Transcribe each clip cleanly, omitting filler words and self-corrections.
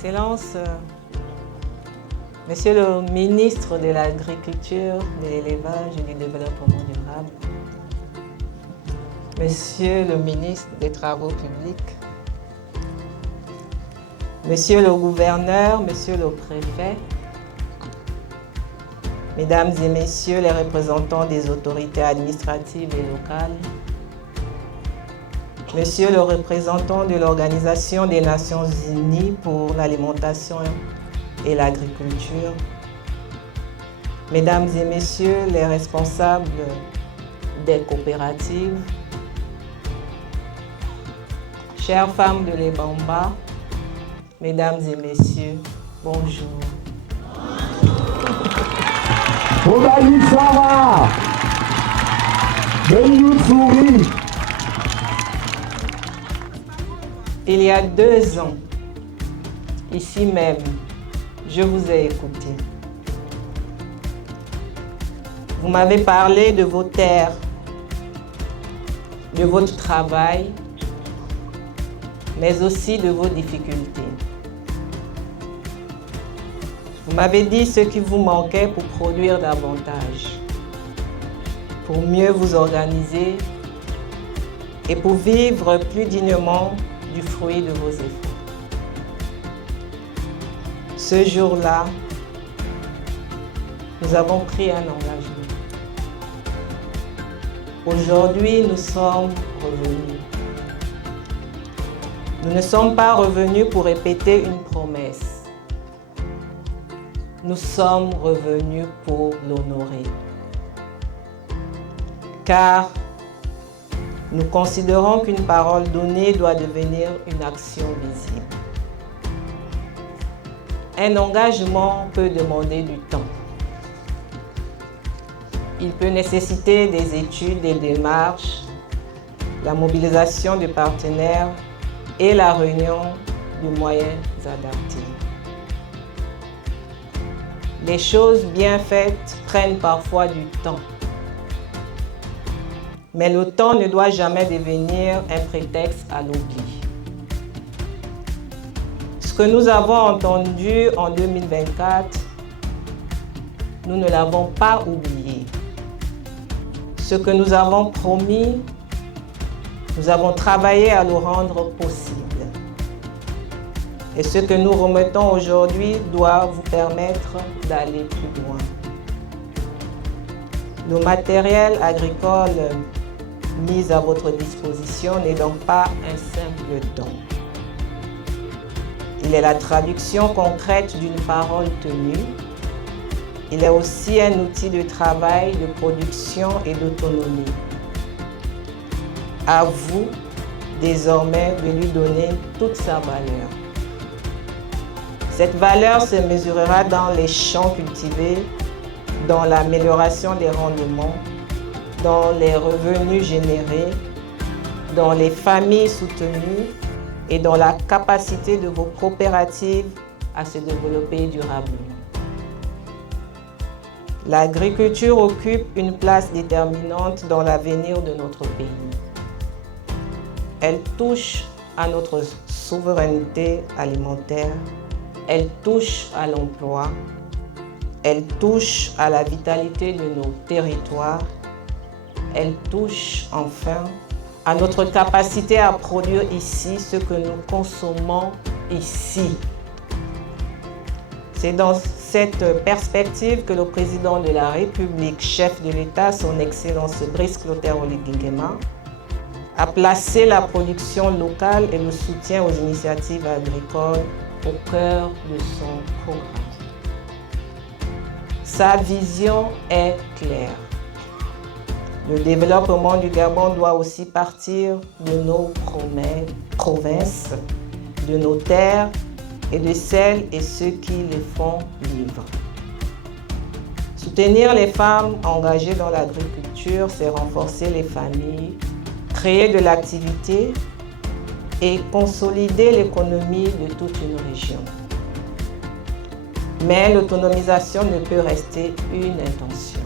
Excellences, Monsieur le ministre de l'Agriculture, de l'Élevage et du Développement durable, Monsieur le ministre des Travaux publics, Monsieur le gouverneur, Monsieur le préfet, Mesdames et Messieurs les représentants des autorités administratives et locales, Monsieur le représentant de l'Organisation des Nations Unies pour l'alimentation et l'agriculture, Mesdames et Messieurs les responsables des coopératives, chères femmes de l'Ebamba, Mesdames et Messieurs, bonjour. Il y a 2 ans, ici même, je vous ai écouté. Vous m'avez parlé de vos terres, de votre travail, mais aussi de vos difficultés. Vous m'avez dit ce qui vous manquait pour produire davantage, pour mieux vous organiser et pour vivre plus dignement du fruit de vos efforts. Ce jour-là, nous avons pris un engagement. Aujourd'hui, nous sommes revenus. Nous ne sommes pas revenus pour répéter une promesse. Nous sommes revenus pour l'honorer. Car nous considérons qu'une parole donnée doit devenir une action visible. Un engagement peut demander du temps. Il peut nécessiter des études, des démarches, la mobilisation de partenaires et la réunion de moyens adaptés. Les choses bien faites prennent parfois du temps. Mais le temps ne doit jamais devenir un prétexte à l'oubli. Ce que nous avons entendu en 2024, nous ne l'avons pas oublié. Ce que nous avons promis, nous avons travaillé à le rendre possible. Et ce que nous remettons aujourd'hui doit vous permettre d'aller plus loin. Le matériel agricole mis à votre disposition n'est donc pas un simple don. Il est la traduction concrète d'une parole tenue. Il est aussi un outil de travail, de production et d'autonomie. À vous, désormais, de lui donner toute sa valeur. Cette valeur se mesurera dans les champs cultivés, dans l'amélioration des rendements, dans les revenus générés, dans les familles soutenues et dans la capacité de vos coopératives à se développer durablement. L'agriculture occupe une place déterminante dans l'avenir de notre pays. Elle touche à notre souveraineté alimentaire, elle touche à l'emploi, elle touche à la vitalité de nos territoires, elle touche enfin à notre capacité à produire ici ce que nous consommons ici. C'est dans cette perspective que le président de la République, chef de l'État, son Excellence Brice Clotaire Oligui Nguema, a placé la production locale et le soutien aux initiatives agricoles au cœur de son programme. Sa vision est claire. Le développement du Gabon doit aussi partir de nos provinces, de nos terres et de celles et ceux qui les font vivre. Soutenir les femmes engagées dans l'agriculture, c'est renforcer les familles, créer de l'activité et consolider l'économie de toute une région. Mais l'autonomisation ne peut rester une intention.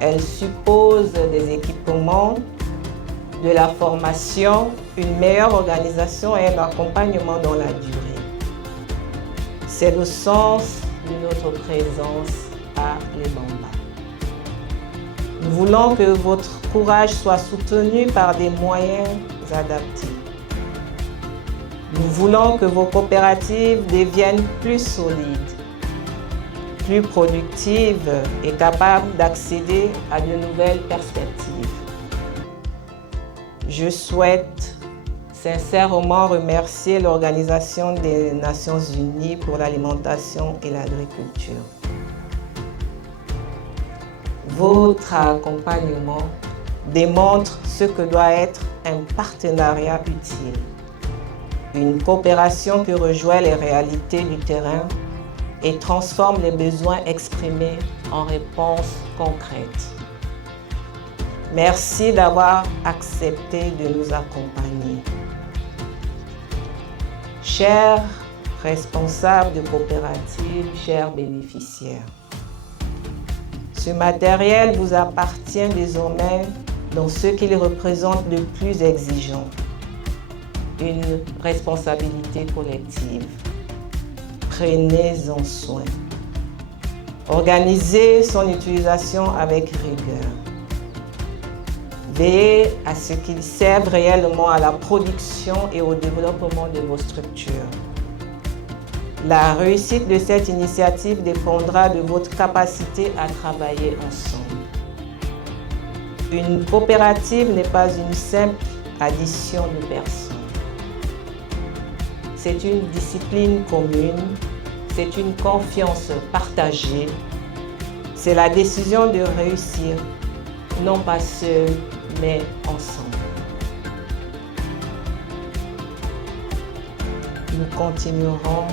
Elle suppose des équipements, de la formation, une meilleure organisation et un accompagnement dans la durée. C'est le sens de notre présence à l'Ebamba. Nous voulons que votre courage soit soutenu par des moyens adaptés. Nous voulons que vos coopératives deviennent plus solides, plus productives et capables d'accéder à de nouvelles perspectives. Je souhaite sincèrement remercier l'Organisation des Nations Unies pour l'alimentation et l'agriculture. Votre accompagnement démontre ce que doit être un partenariat utile, une coopération qui rejoint les réalités du terrain et transforme les besoins exprimés en réponses concrètes. Merci d'avoir accepté de nous accompagner. Chers responsables de coopératives, chers bénéficiaires, ce matériel vous appartient désormais dans ce qu'il représente de plus exigeant, une responsabilité collective. Prenez-en soin. Organisez son utilisation avec rigueur. Veillez à ce qu'il serve réellement à la production et au développement de vos structures. La réussite de cette initiative dépendra de votre capacité à travailler ensemble. Une coopérative n'est pas une simple addition de personnes. C'est une discipline commune, c'est une confiance partagée, c'est la décision de réussir, non pas seul, mais ensemble. Nous continuerons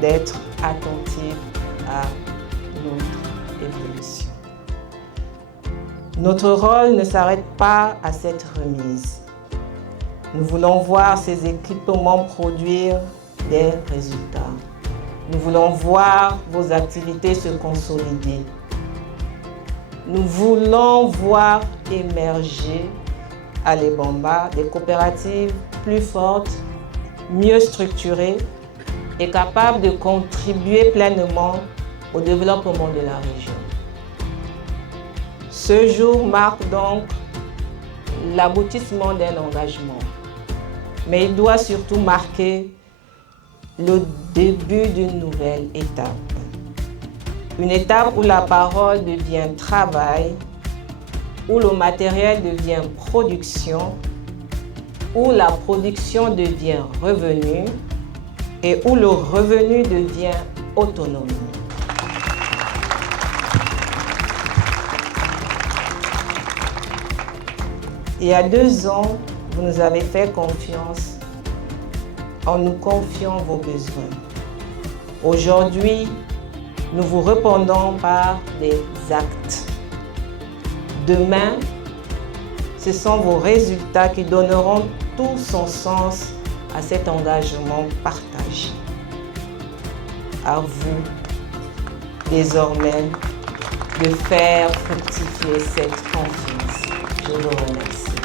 d'être attentifs à notre évolution. Notre rôle ne s'arrête pas à cette remise. Nous voulons voir ces équipements produire des résultats. Nous voulons voir vos activités se consolider. Nous voulons voir émerger à l'Ebamba des coopératives plus fortes, mieux structurées et capables de contribuer pleinement au développement de la région. Ce jour marque donc l'aboutissement d'un engagement, mais il doit surtout marquer le début d'une nouvelle étape. Une étape où la parole devient travail, où le matériel devient production, où la production devient revenu et où le revenu devient autonomie. Il y a 2 ans, vous nous avez fait confiance en nous confiant vos besoins. Aujourd'hui, nous vous répondons par des actes. Demain, ce sont vos résultats qui donneront tout son sens à cet engagement partagé. À vous, désormais, de faire fructifier cette confiance. Je vous remercie.